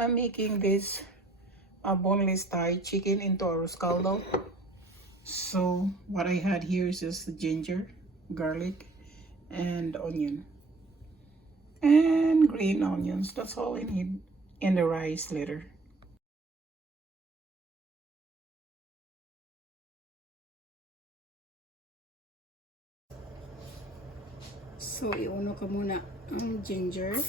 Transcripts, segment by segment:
I'm making this boneless Thai chicken into a caldo. So what I had here is just ginger, garlic, and onion. And green onions. That's all I need. In the rice later. So, iuno ko muna ang ginger.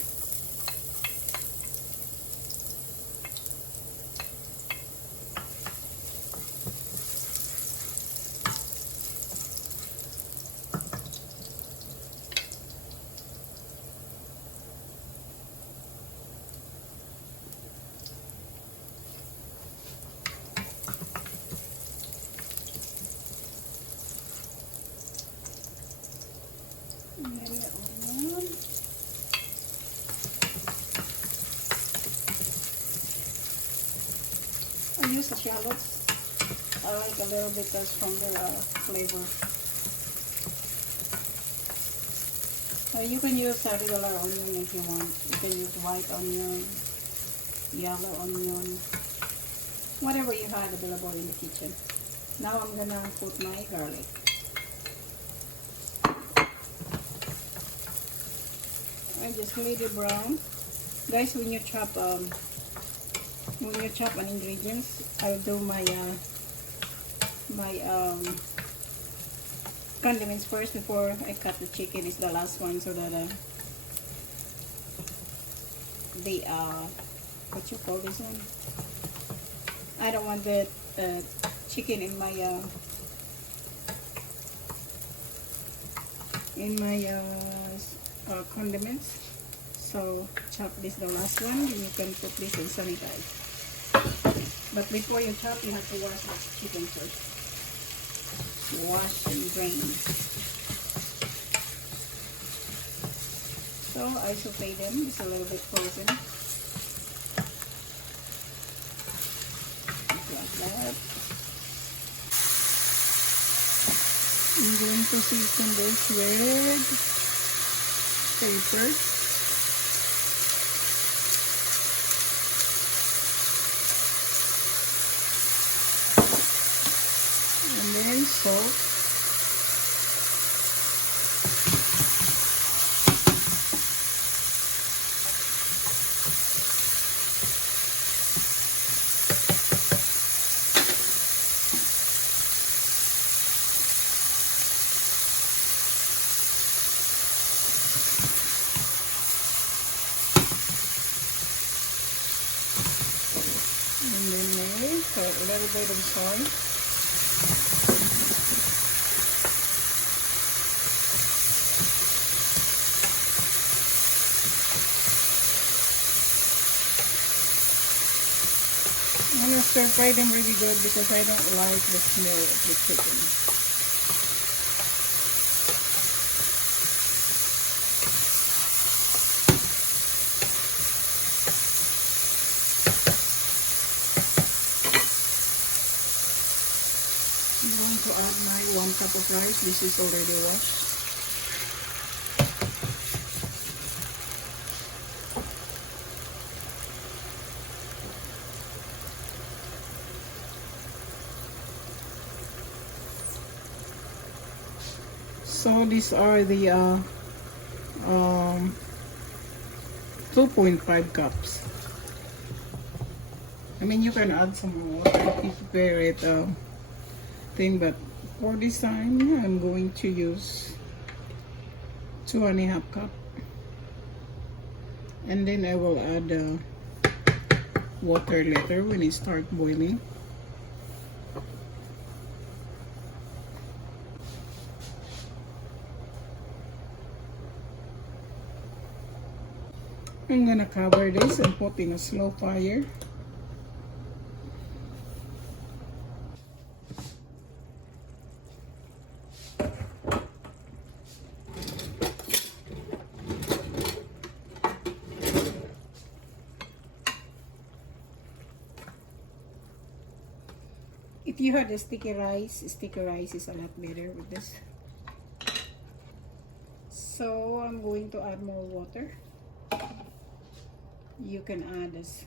I use the shallots. I like a little bit of stronger flavor. You can use regular onion if you want. You can use white onion, yellow onion, whatever you had available in the kitchen. Now I'm gonna put my garlic. I just let it brown. Guys, when you chop an ingredients, I'll do my condiments first before I cut the chicken. Is the last one, so that the what you call this one? I don't want the chicken in my condiments. So chop this the last one, and you can put this in sanitize. But before you chop, you have to wash the chicken first. Wash and drain. So I saute them. It's a little bit frozen. Just like that. I'm going to season this with pepper. And then salt. And then maybe a little bit of salt. I'm gonna stir fry them really good because I don't like the smell of the chicken. I'm going to add my 1 cup of rice. This is already washed. So these are the 2.5 cups. I mean, you can add some more if you prepare it thing, but for this time, I'm going to use 2.5 cup, and then I will add water later when it starts boiling. I'm gonna cover this and put in a slow fire. If you had a sticky rice is a lot better with this. So I'm going to add more water. You can add as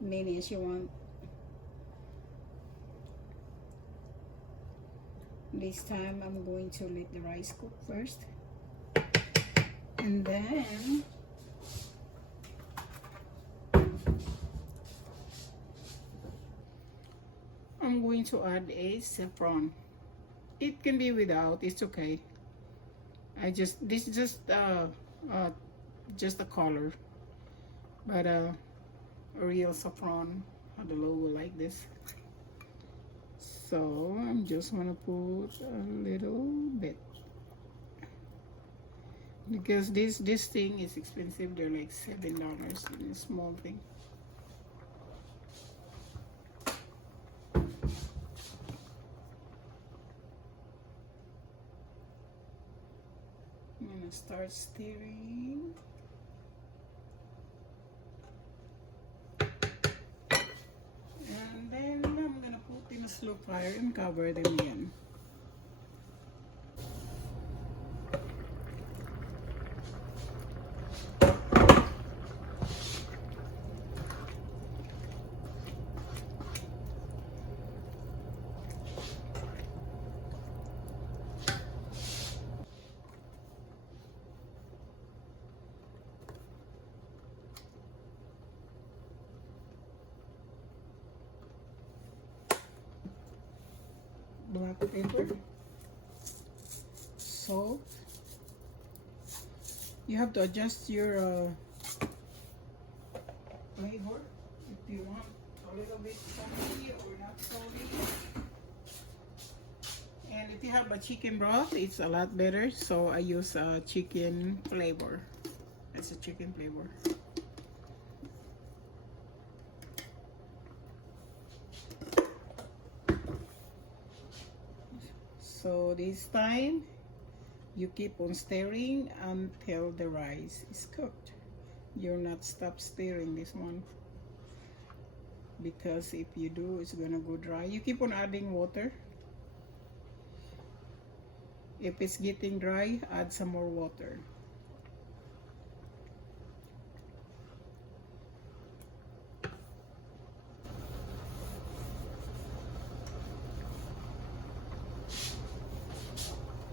many as you want. This time I'm going to let the rice cook first, and then I'm going to add a saffron. It can be without, it's okay. This is just a color, but a real saffron had a logo like this. So I'm just gonna put a little bit, because this thing is expensive. They're like $7 in a small thing. I'm gonna start stirring. And then I'm gonna put in a slow fire and cover them again. Black pepper, salt. You have to adjust your flavor if you want a little bit salty or not salty. And if you have a chicken broth, it's a lot better. So I use a chicken flavor. It's a chicken flavor. So this time, you keep on stirring until the rice is cooked. You're not stop stirring this one, because if you do, it's gonna go dry. You keep on adding water. If it's getting dry, add some more water.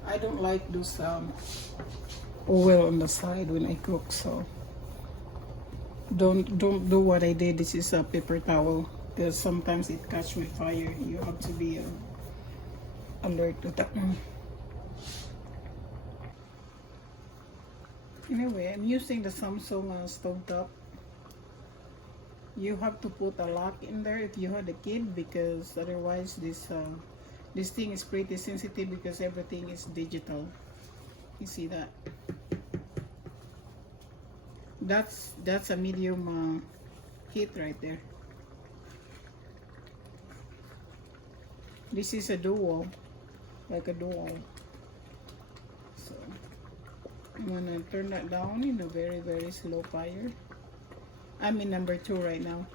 I don't like those oil on the side when I cook, so don't do what I did. This is a paper towel, because sometimes it catch with fire. You have to be alert to that one. Anyway, I'm using the Samsung stovetop. You have to put a lock in there if you had a kid, because otherwise this thing is pretty sensitive, because everything is digital. You see that? That's a medium heat right there. This is a dual, like a dual. So I'm gonna turn that down in a very, very slow fire. I'm in number 2 right now.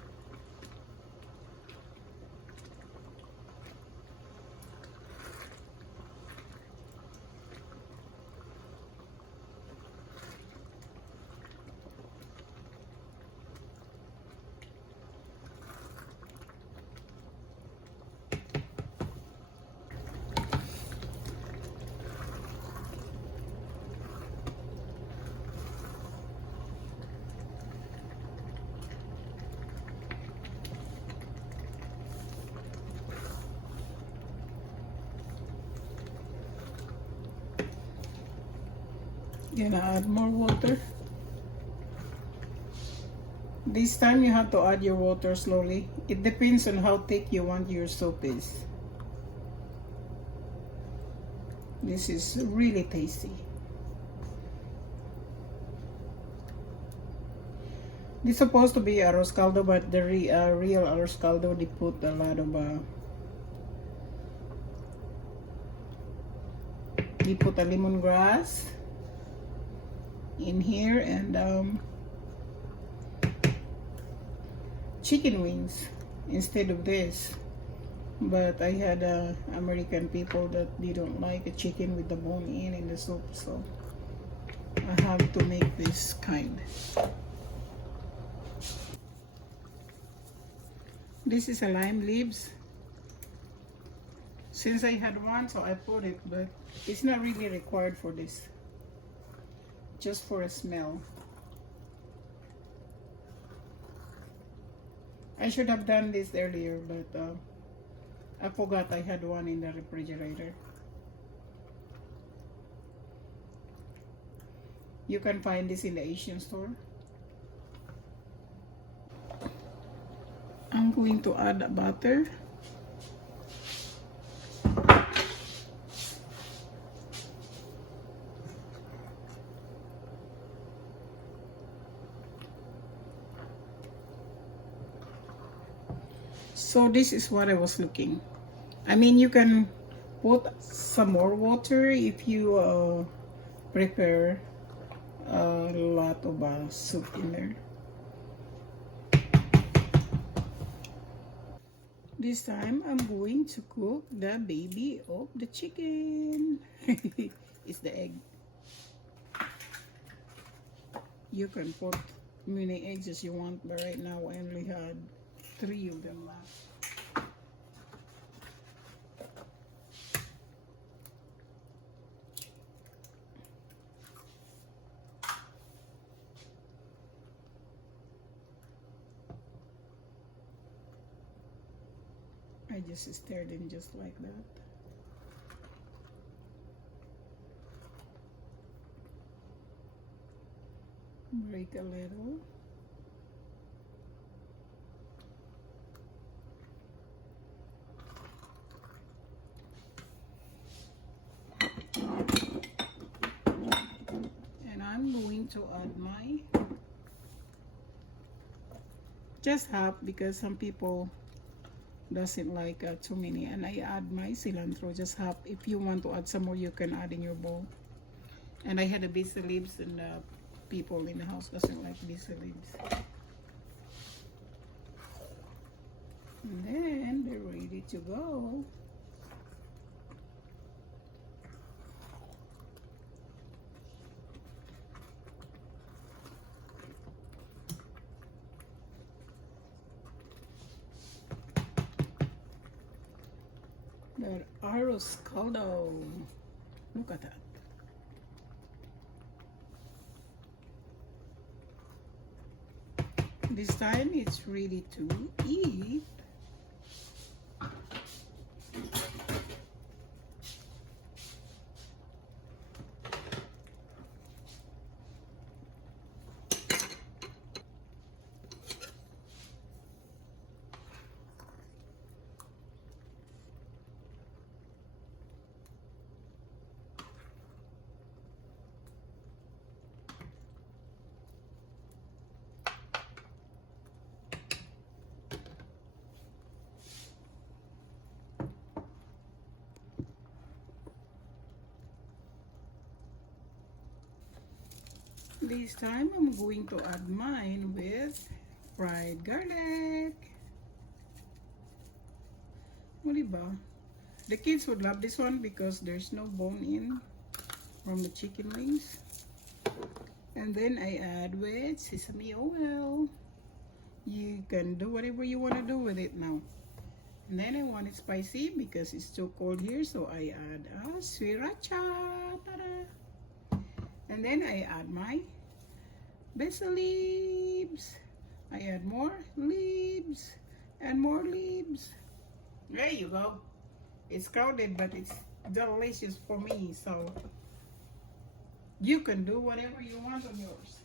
Gonna add more water. This time you have to add your water slowly. It depends on how thick you want your soup is. This is really tasty. This is supposed to be arroz caldo, but the real arroz caldo, they put a lot of they put a lemongrass in here, and chicken wings instead of this. But I had American people that they don't like a chicken with the bone in the soup, so I have to make this kind. This is a lime leaves. Since I had one, so I put it, but it's not really required for this. Just for a smell. I should have done this earlier, but I forgot I had one in the refrigerator. You can find this in the Asian store. I'm going to add butter. So this is what I was looking. I mean, you can put some more water if you prepare a lot of soup in there. This time I'm going to cook the baby of the chicken. It's the egg. You can put many eggs as you want, but right now I only had 3 of them left. I just stirred in just like that. Break a little. And I'm going to add my just half, because some people doesn't like too many, and I add my cilantro just half. If you want to add some more, you can add in your bowl. And I had a basil leaves, and people in the house doesn't like basil leaves. And then they're ready to go. The arroz caldo. Look at that. This time it's ready to eat. This time I'm going to add mine with fried garlic. What diba? The kids would love this one because there's no bone in from the chicken wings. And then I add with sesame oil. You can do whatever you want to do with it now. And then I want it spicy because it's too cold here, so I add a sriracha. And then I add my basil leaves. I add more leaves and more leaves. There you go. It's crowded, but it's delicious for me. So you can do whatever you want on yours.